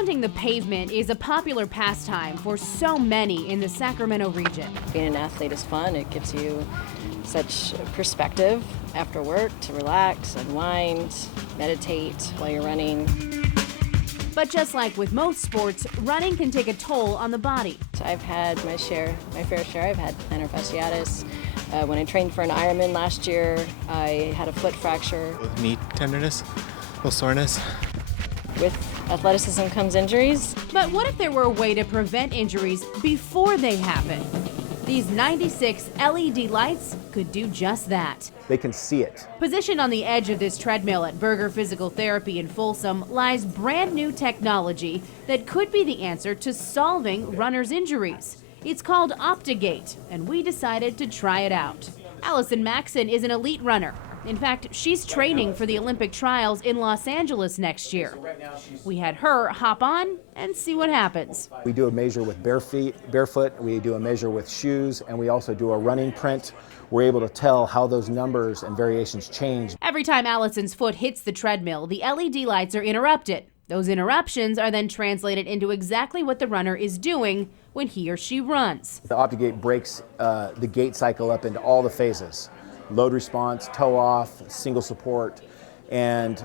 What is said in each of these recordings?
Pounding the pavement is a popular pastime for so many in the Sacramento region. Being an athlete is fun. It gives you such perspective after work to relax, unwind, meditate while you're running. But just like with most sports, running can take a toll on the body. So I've had my fair share. I've had plantar fasciitis. When I trained for an Ironman last year, I had a foot fracture. With knee tenderness, a little soreness. With athleticism comes injuries. But what if there were a way to prevent injuries before they happen? These 96 LED lights could do just that. They can see it. Positioned on the edge of this treadmill at Berger Physical Therapy in Folsom lies brand new technology that could be the answer to solving runners' injuries. It's called OptaGate, and we decided to try it out. Allison Maxon is an elite runner. In fact, she's training for the Olympic trials in Los Angeles next year. We had her hop on and see what happens. We do a measure with barefoot, we do a measure with shoes, and we also do a running print. We're able to tell how those numbers and variations change. Every time Allison's foot hits the treadmill, the LED lights are interrupted. Those interruptions are then translated into exactly what the runner is doing when he or she runs. The OptaGate breaks the gait cycle up into all the phases. Load response, toe off, single support, and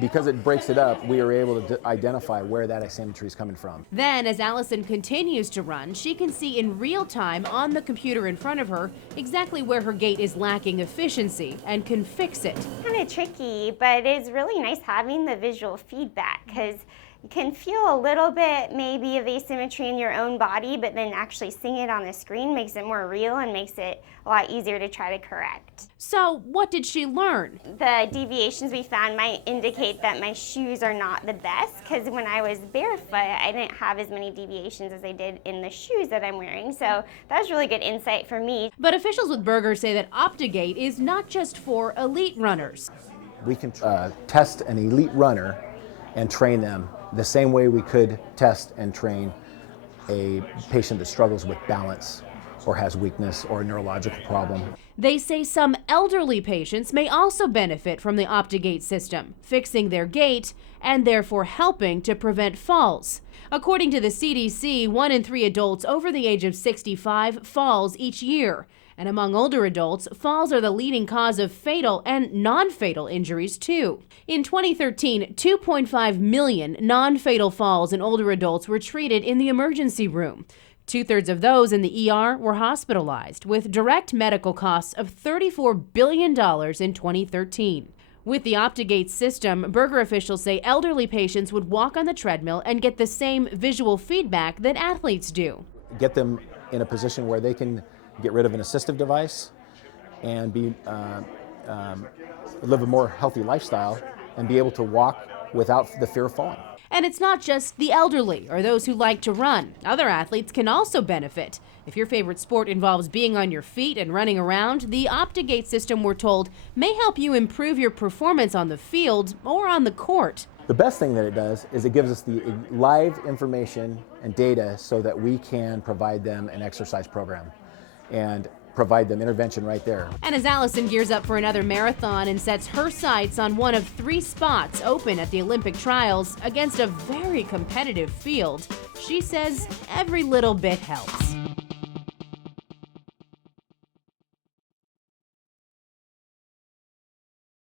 because it breaks it up, we are able to identify where that asymmetry is coming from. Then, as Allison continues to run, she can see in real time on the computer in front of her exactly where her gait is lacking efficiency and can fix it. Kind of tricky, but it's really nice having the visual feedback because you can feel a little bit maybe of asymmetry in your own body, but then actually seeing it on the screen makes it more real and makes it a lot easier to try to correct. So what did she learn? The deviations we found might indicate that my shoes are not the best because when I was barefoot, I didn't have as many deviations as I did in the shoes that I'm wearing. So that was really good insight for me. But officials with Berger say that OptaGate is not just for elite runners. We can test an elite runner and train them the same way we could test and train a patient that struggles with balance or has weakness or a neurological problem. They say some elderly patients may also benefit from the OptaGate system, fixing their gait and therefore helping to prevent falls. According to the CDC, 1 in 3 adults over the age of 65 falls each year. And among older adults, falls are the leading cause of fatal and non-fatal injuries, too. In 2013, 2.5 million non-fatal falls in older adults were treated in the emergency room. 2/3 of those in the ER were hospitalized, with direct medical costs of $34 billion in 2013. With the OptaGate system, Berger officials say elderly patients would walk on the treadmill and get the same visual feedback that athletes do. Get them in a position where they can get rid of an assistive device and live a more healthy lifestyle and be able to walk without the fear of falling. And it's not just the elderly or those who like to run. Other athletes can also benefit. If your favorite sport involves being on your feet and running around, the OptaGate system, we're told, may help you improve your performance on the field or on the court. The best thing that it does is it gives us the live information and data so that we can provide them an exercise program and provide them intervention right there. And as Allison gears up for another marathon and sets her sights on one of 3 spots open at the Olympic trials against a very competitive field, she says every little bit helps.